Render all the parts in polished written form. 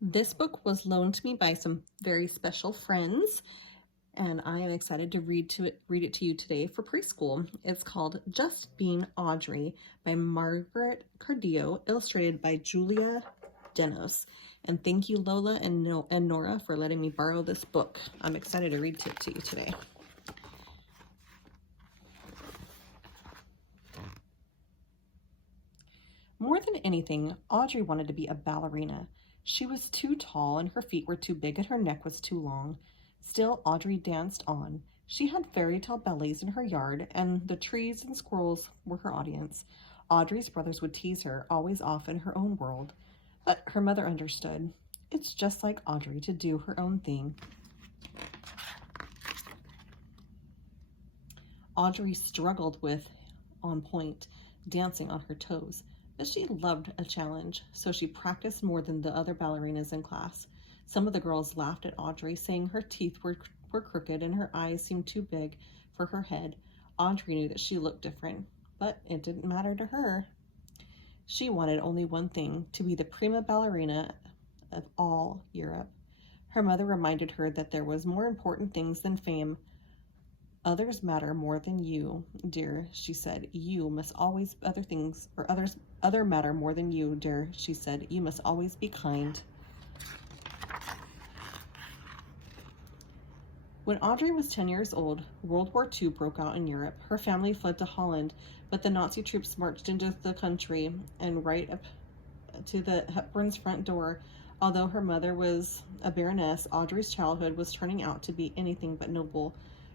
This book was loaned to me by some very special friends, and I am excited to read it to you today for preschool. It's called Just Being Audrey by Margaret Cardillo, illustrated by Julia Denos. And thank you, Lola and Nora, for letting me borrow this book. I'm excited to read it to you today. More than anything, Audrey wanted to be a ballerina. She was too tall and her feet were too big and her neck was too long. Still, Audrey danced on. She had fairy tale ballets in her yard, and the trees and squirrels were her audience. Audrey's brothers would tease her, always off in her own world. But her mother understood. It's just like Audrey to do her own thing. Audrey struggled with on point, dancing on her toes. But she loved a challenge, so she practiced more than the other ballerinas in class. Some of the girls laughed at Audrey, saying her teeth were crooked and her eyes seemed too big for her head. Audrey knew that she looked different, but it didn't matter to her. She wanted only one thing, to be the prima ballerina of all Europe. Her mother reminded her that there was more important things than fame. Others matter more than you, dear, she said. You must always other matter more than you, dear, she said. You must always be kind. When Audrey was 10 years old, World War II broke out in Europe. Her family fled to Holland, but the Nazi troops marched into the country and right up to the Hepburn's front door. Although her mother was a baroness, Audrey's childhood was turning out to be anything but noble.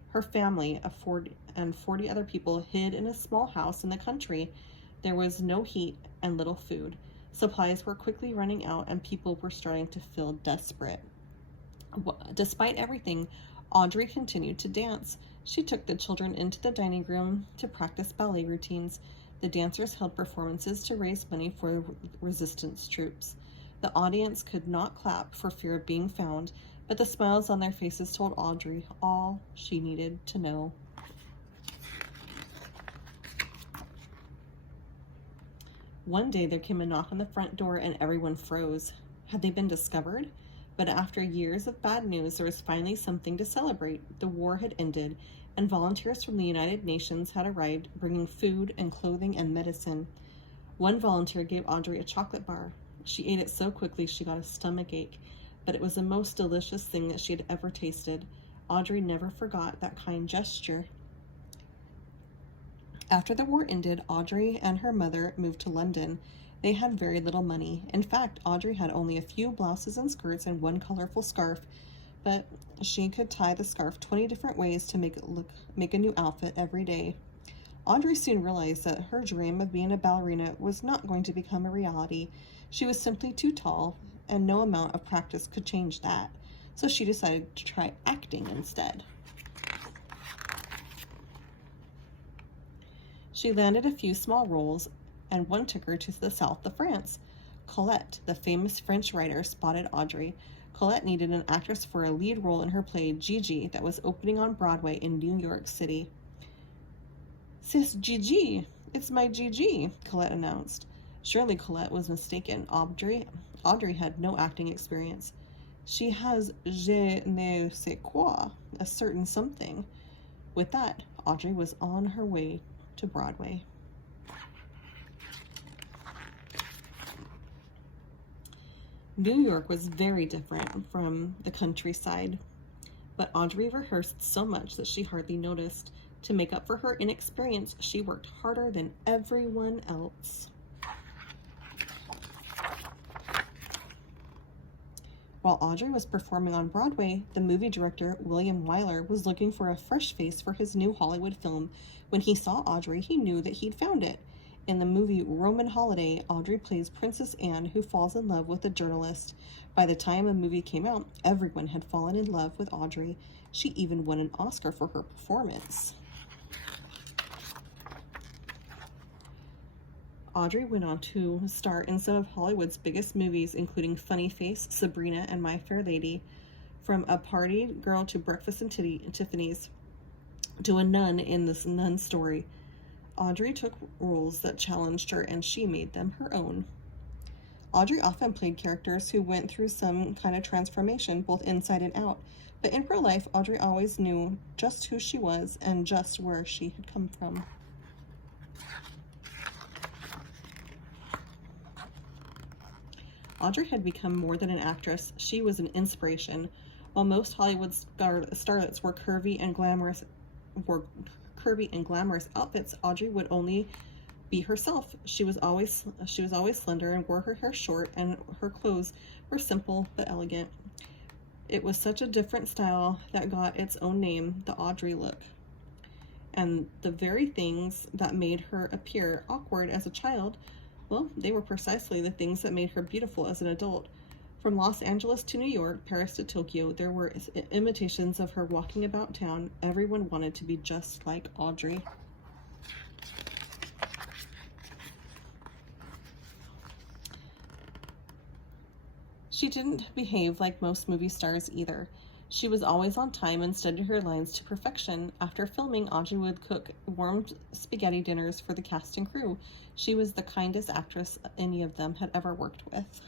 Her family of 40 other people hid in a small house in the country. There was no heat and little food. Supplies were quickly running out and people were starting to feel desperate. Despite everything, Audrey continued to dance. She took the children into the dining room to practice ballet routines. The dancers held performances to raise money for resistance troops. The audience could not clap for fear of being found, but the smiles on their faces told Audrey all she needed to know. One day there came a knock on the front door and everyone froze. Had they been discovered? But after years of bad news, there was finally something to celebrate. The war had ended, and volunteers from the United Nations had arrived, bringing food and clothing and medicine. One volunteer gave Audrey a chocolate bar. She ate it so quickly she got a stomach ache, but it was the most delicious thing that she had ever tasted. Audrey never forgot that kind gesture. After the war ended, Audrey and her mother moved to London. They had very little money. In fact, Audrey had only a few blouses and skirts and one colorful scarf, but she could tie the scarf 20 different ways to make a new outfit every day. Audrey soon realized that her dream of being a ballerina was not going to become a reality. She was simply too tall, and no amount of practice could change that. So she decided to try acting instead. She landed a few small roles, and one took her to the south of France. Colette, the famous French writer, spotted Audrey. Colette needed an actress for a lead role in her play Gigi that was opening on Broadway in New York City. "C'est Gigi! It's my Gigi," Colette announced. Surely Colette was mistaken. Audrey had no acting experience. She has je ne sais quoi, a certain something. With that, Audrey was on her way to Broadway. New York was very different from the countryside, but Audrey rehearsed so much that she hardly noticed. To make up for her inexperience, she worked harder than everyone else. While Audrey was performing on Broadway, the movie director, William Wyler, was looking for a fresh face for his new Hollywood film. When he saw Audrey, he knew that he'd found it. In the movie Roman Holiday, Audrey plays Princess Anne, who falls in love with a journalist. By the time the movie came out, everyone had fallen in love with Audrey. She even won an Oscar for her performance. Audrey went on to star in some of Hollywood's biggest movies, including Funny Face, Sabrina, and My Fair Lady. From a party girl to Breakfast and Tiffany's to a nun in this Nun Story, Audrey took roles that challenged her and she made them her own. Audrey often played characters who went through some kind of transformation, both inside and out. But in real life, Audrey always knew just who she was and just where she had come from. Audrey had become more than an actress. She was an inspiration. While most Hollywood starlets wore curvy and glamorous outfits, Audrey would only be herself. She was always slender and wore her hair short, and her clothes were simple but elegant. It was such a different style that got its own name, the Audrey look. And the very things that made her appear awkward as a child, well, they were precisely the things that made her beautiful as an adult. From Los Angeles to New York, Paris to Tokyo, there were imitations of her walking about town. Everyone wanted to be just like Audrey. She didn't behave like most movie stars either. She was always on time and studied her lines to perfection. After filming, Audrey would cook warm spaghetti dinners for the cast and crew. She was the kindest actress any of them had ever worked with.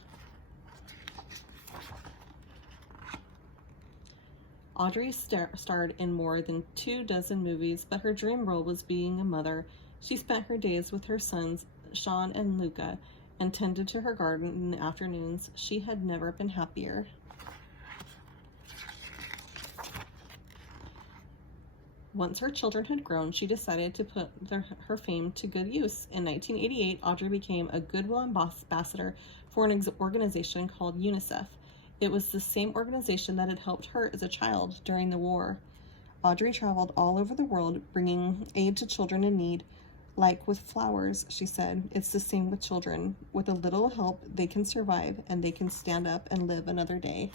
Audrey starred in more than 24 movies, but her dream role was being a mother. She spent her days with her sons, Sean and Luca, and tended to her garden in the afternoons. She had never been happier. Once her children had grown, she decided to put her fame to good use. In 1988, Audrey became a Goodwill ambassador for an organization called UNICEF. It was the same organization that had helped her as a child during the war. Audrey traveled all over the world, bringing aid to children in need. Like with flowers, she said, it's the same with children. With a little help, they can survive, and they can stand up and live another day.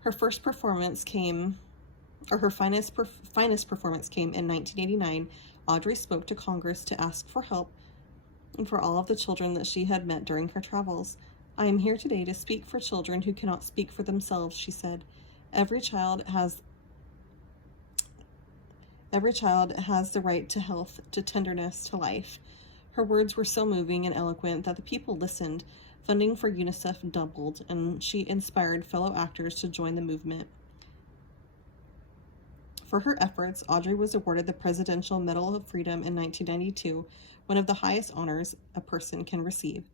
Her finest performance came in 1989. Audrey spoke to Congress to ask for help for all of the children that she had met during her travels. I am here today to speak for children who cannot speak for themselves, she said. Every child has the right to health, to tenderness, to life. Her words were so moving and eloquent that the people listened. Funding for UNICEF doubled, and she inspired fellow actors to join the movement. For her efforts, Audrey was awarded the Presidential Medal of Freedom in 1992, one of the highest honors a person can receive.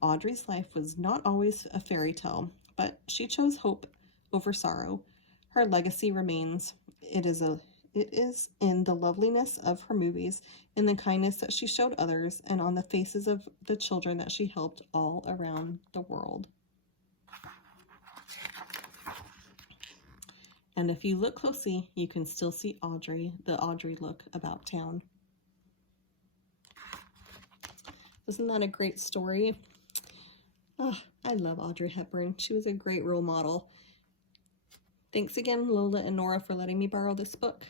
Audrey's life was not always a fairy tale, but she chose hope over sorrow. Her legacy remains. It is in the loveliness of her movies, in the kindness that she showed others, and on the faces of the children that she helped all around the world. And if you look closely, you can still see Audrey, the Audrey look about town. Isn't that a great story? Oh, I love Audrey Hepburn. She was a great role model. Thanks again, Lola and Nora, for letting me borrow this book.